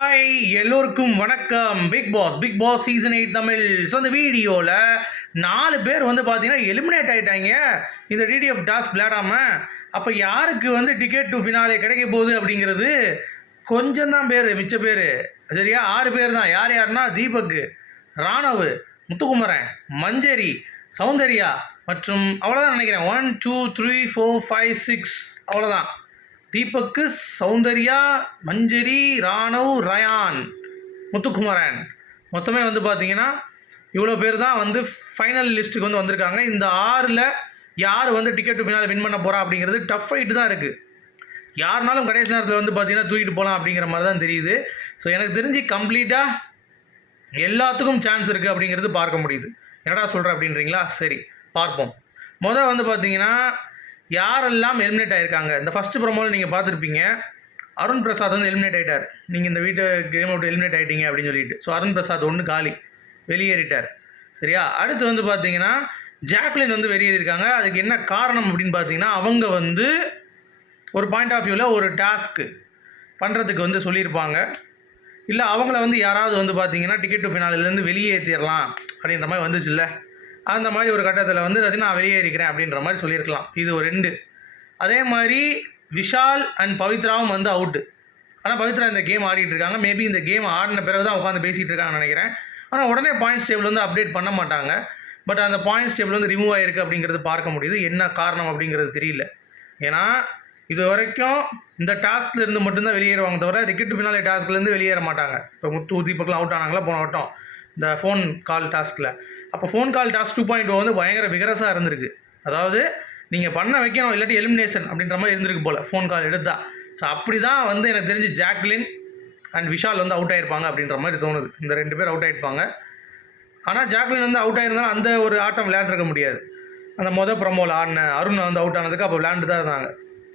Hi எல்லோருக்கும் வணக்கம். Bigg Boss Bigg Boss season eight Tamil. So அந்த வீடியோவில் நாலு பேர் வந்து பார்த்தீங்கன்னா எலிமினேட் ஆகிட்டாங்க இந்த டிடிஎஃப் டாஸ்க் விளையாடாமல் அப்போ யாருக்கு வந்து டிக்கெட் டு ஃபினாலே கிடைக்க போகுது அப்படிங்கிறது கொஞ்சம் தான் பேர் மிச்ச பேர். சரியா? ஆறு பேர் தான். யார் யாருன்னா தீபக் ராணவ் முத்துக்குமரன் மஞ்சரி சௌந்தர்யா மற்றும் அவ்வளோதான் நினைக்கிறேன். One two three four five six அவ்வளோதான் தீபக்கு சௌந்தர்யா மஞ்சரி ராணவ் ரயான் முத்துக்குமரன். மொத்தமே வந்து பார்த்தீங்கன்னா இவ்வளோ பேர் தான் வந்து ஃபைனல் லிஸ்ட்டுக்கு வந்து வந்திருக்காங்க. இந்த ஆறில் யார் வந்து டிக்கெட் ஃபினால் வின் பண்ண போகிறா அப்படிங்கிறது டஃப் ஃபைட்டு தான் இருக்குது யாருனாலும் கடைசி நேரத்தில் வந்து பார்த்தீங்கன்னா தூக்கிட்டு போகலாம் அப்படிங்கிற மாதிரி தான் தெரியுது. ஸோ எனக்கு தெரிஞ்சு கம்ப்ளீட்டாக எல்லாத்துக்கும் சான்ஸ் இருக்குது அப்படிங்கிறது பார்க்க முடியுது. என்னடா சொல்கிற அப்படின்றீங்களா? சரி பார்ப்போம். மொதல் வந்து பார்த்தீங்கன்னா யாரெல்லாம் எலிமினேட் ஆகிருக்காங்க இந்த ஃபஸ்ட்டு ப்ரோமோவில் நீங்கள் பார்த்துருப்பீங்க. அருண் பிரசாத் வந்து எலிமினேட் ஆகிட்டார் நீங்கள் இந்த வீட்டை கேம் விட்டு எலிமினேட் ஆகிட்டீங்க அப்படின்னு சொல்லிட்டு. ஸோ அருண் பிரசாத் ஒன்று காலி. வெளியேறிட்டார். சரியா? அடுத்து வந்து பார்த்தீங்கன்னா ஜாக்லின் வந்து வெளியேறியிருக்காங்க. அதுக்கு என்ன காரணம் அப்படின்னு பார்த்தீங்கன்னா அவங்க வந்து ஒரு பாயிண்ட் ஆஃப் வியூவில் ஒரு டாஸ்க்கு பண்ணுறதுக்கு வந்து சொல்லியிருப்பாங்க. இல்லை அவங்கள வந்து யாராவது வந்து பார்த்தீங்கன்னா டிக்கெட் டு ஃபினாலிலேருந்து வெளியேற்றிடலாம் அப்படின்ற மாதிரி வந்துச்சுல்ல? அந்த மாதிரி ஒரு கட்டத்தில் வந்து அது நான் வெளியேறிக்கிறேன் அப்படின்ற மாதிரி சொல்லியிருக்கலாம். இது ஒரு ரெண்டு. அதே மாதிரி விஷால் அண்ட் பவித்ராவும் வந்து அவுட்டு ஆனால் பவித்ரா இந்த கேம் ஆடிட்டு இருக்காங்க. மேபி இந்த கேம் ஆடின பிறகு தான் உட்காந்து பேசிகிட்டு இருக்காங்கன்னு நினைக்கிறேன். ஆனால் உடனே பாயிண்ட்ஸ் டேபிள் வந்து அப்டேட் பண்ண மாட்டாங்க. பட் அந்த பாயிண்ட்ஸ் டேபிள் வந்து ரிமூவ் ஆகிருக்கு அப்படிங்கிறது பார்க்க முடியுது. என்ன காரணம் அப்படிங்கிறது தெரியல. ஏன்னா இது வரைக்கும் இந்த டாஸ்க்லேருந்து இருந்து மட்டும்தான் வெளியேறுவாங்க தவிர ரிக்கெட் ஃபினாலே டாஸ்க்லேருந்து வெளியேற மாட்டாங்க. இப்போ முத்து தீபக்லாம் அவுட் ஆனாங்களா? போன வட்டம். இந்த ஃபோன் கால் டாஸ்கில் அப்போ phone call task two point வந்து பயங்கர விகரஸாக இருந்திருக்கு. அதாவது நீங்கள் பண்ண வைக்கணும் இல்லாட்டி எலிமினேஷன் அப்படின்ற மாதிரி இருந்திருக்கு போல் ஃபோன் கால் எடுத்தா. ஸோ அப்படி தான் வந்து எனக்கு தெரிஞ்சு ஜாக்லின் அண்ட் விஷால் வந்து அவுட் ஆகிருப்பாங்க அப்படின்ற மாதிரி தோணுது. இந்த ரெண்டு பேர் அவுட் ஆகிருப்பாங்க ஆனால் ஜாக்லின் வந்து அவுட் ஆகிருந்தாலும் அந்த ஒரு ஆட்டம் விளையாண்டுருக்க முடியாது. அந்த மொதல் ப்ரமோவில் ஆடின அருண் வந்து அவுட் ஆனதுக்கு அப்போ விளையாண்டு தான் இருந்தாங்க.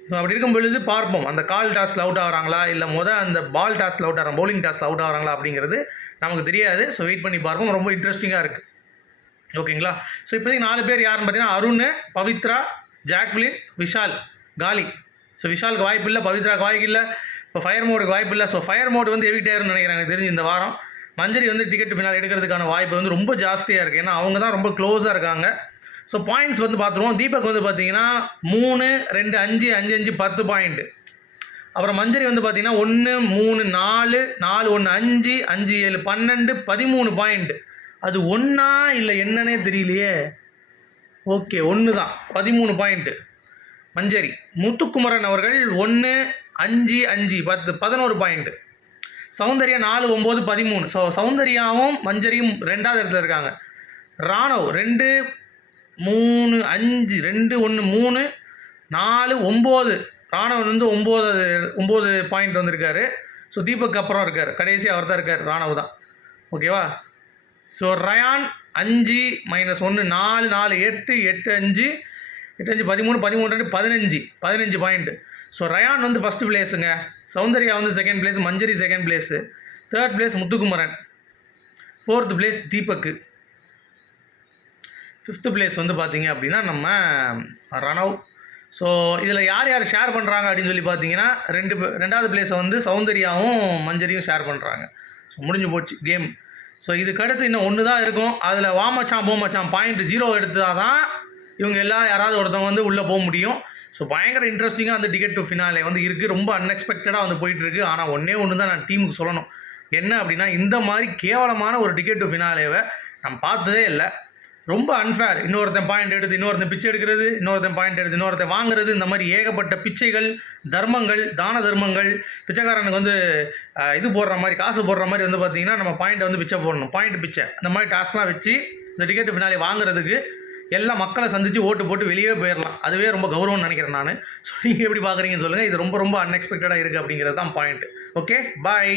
ஸோ அப்படி இருக்கும் பொழுது பார்ப்போம் அந்த கால் டாஸில் அவுட் ஆகிறாங்களா இல்லை மொதல் அந்த பால் டாஸில் அவுட் ஆகிறாங்க பவுலிங் டாஸில் அவுட் ஆகிறாங்களா அப்படிங்கிறது நமக்கு தெரியாது. ஸோ வெயிட் பண்ணி பார்ப்போம். ரொம்ப இன்ட்ரெஸ்டிங்காக இருக்குது ஓகேங்களா ஸோ இப்போதைக்கு நாலு பேர் யாருன்னு பார்த்தீங்கன்னா அருண் பவித்ரா ஜாக்லின் விஷால் காலி. ஸோ விஷாலுக்கு வாய்ப்பு இல்லை பவித்ராக்கு வாய்ப்பு இல்லை. இப்போ ஃபயர் மோடுக்கு வாய்ப்பு இல்லை. ஸோ ஃபயர் மோடு வந்து எவிட் ஆயிரும்னு நினைக்கிறேன் எனக்கு தெரிஞ்சு இந்த வாரம். மஞ்சரி வந்து டிக்கெட் ஃபினால் எடுக்கிறதுக்கான வாய்ப்பு வந்து ரொம்ப ஜாஸ்தியாக இருக்குது ஏன்னா அவங்க தான் ரொம்ப க்ளோஸாக இருக்காங்க. ஸோ பாயிண்ட்ஸ் வந்து பார்த்துருவோம். தீபக் வந்து பார்த்தீங்கன்னா மூணு ரெண்டு அஞ்சு அஞ்சு அஞ்சு பத்து பாயிண்ட்டு அப்புறம் மஞ்சரி வந்து பார்த்தீங்கன்னா ஒன்று மூணு நாலு நாலு ஒன்று அஞ்சு அஞ்சு ஏழு பன்னெண்டு பதிமூணு பாயிண்ட்டு அது ஒன்றா இல்லை என்னன்னே தெரியலையே. ஓகே ஒன்று தான் பதிமூணு பாயிண்ட்டு மஞ்சரி. முத்துக்குமரன் அவர்கள் ஒன்று அஞ்சு அஞ்சு. பத்து பதினோரு பாயிண்ட்டு சௌந்தர்யா நாலு ஒம்பது பதிமூணு. ஸோ சௌந்தர்யாவும் மஞ்சரியும் ரெண்டாவது இடத்துல இருக்காங்க. ராணவ் ரெண்டு மூணு அஞ்சு. ரெண்டு ஒன்று மூணு நாலு ஒம்பது ராணவன் வந்து ஒம்பது ஒம்பது பாயிண்ட் வந்திருக்காரு. ஸோ தீபக் அப்புறம் இருக்கார். கடைசி அவர் தான் இருக்கார். ராணவ் தான் ஓகேவா? ஸோ ரயான் அஞ்சு மைனஸ் ஒன்று நாலு நாலு எட்டு எட்டு அஞ்சு. எட்டு அஞ்சு பதிமூணு பதிமூணு ரெண்டு பதினஞ்சு. பதினஞ்சு பாயிண்ட்டு ஸோ ரயான் வந்து ஃபஸ்ட்டு பிளேஸுங்க சௌந்தர்யா வந்து second place Manjari second place third place Muthukumaran. Fourth place Deepak. Fifth place வந்து பார்த்தீங்க அப்படின்னா நம்ம ரணவ். ஸோ இதில் யார் யார் ஷேர் பண்ணுறாங்க அப்படின்னு சொல்லி பார்த்தீங்கன்னா ரெண்டு ரெண்டாவது பிளேஸை வந்து சௌந்தர்யாவும் மஞ்சரியும் ஷேர் பண்ணுறாங்க ஸோ முடிஞ்சு போச்சு கேம் ஸோ இதுக்கு அடுத்து இன்னும் ஒன்று தான் இருக்கும். அதில் வாமச்சான் போமச்சான் பாயிண்ட் ஜீரோ எடுத்தால் தான் இவங்க எல்லோரும் யாராவது ஒருத்தவங்க வந்து உள்ளே போக முடியும். ஸோ பயங்கர இன்ட்ரெஸ்டிங்காக அந்த டிக்கெட் டு ஃபினாலே வந்து இருக்குது ரொம்ப அன்எக்ஸ்பெக்டடாக வந்து போயிட்டுருக்கு ஆனால் ஒன்றே ஒன்று தான் நான் டீமுக்கு சொல்லணும். என்ன அப்படின்னா இந்த மாதிரி கேவலமான ஒரு டிக்கெட் டு ஃபினாலேவை நம்ம பார்த்ததே இல்லை. ரொம்ப அன்ஃபேர் இன்னொருத்தன் பாயிண்ட் எடுத்து இன்னொருத்தன் பிச்சை எடுக்கிறது இன்னொருத்தன் பாயிண்ட் எடுத்து இன்னொருத்தன் வாங்குறது இந்த மாதிரி ஏகப்பட்ட பிச்சைகள் தர்மங்கள் தான தர்மங்கள் பிச்சைக்காரனுக்கு வந்து இது போடுற மாதிரி காசு போடுற மாதிரி வந்து பார்த்தீங்கன்னா நம்ம பாயிண்ட்டை வந்து பிச்சை போடணும். பாயிண்ட் பிச்சை. இந்த மாதிரி டாஸ்க்லாம் வச்சு இந்த டிக்கெட் பின்னாலே வாங்குறதுக்கு எல்லா மக்களை சந்தித்து ஓட்டு போட்டு வெளியே போயிடலாம் அதுவே ரொம்ப கௌரவம்னு நினைக்கிறேன் நான். ஸோ நீங்கள் எப்படி பார்க்குறீங்கன்னு சொல்லுங்கள் இது ரொம்ப ரொம்ப அன்எக்ஸ்பெக்டடாக இருக்குது அப்படிங்கிறது தான் பாயிண்ட் ஓகே பாய்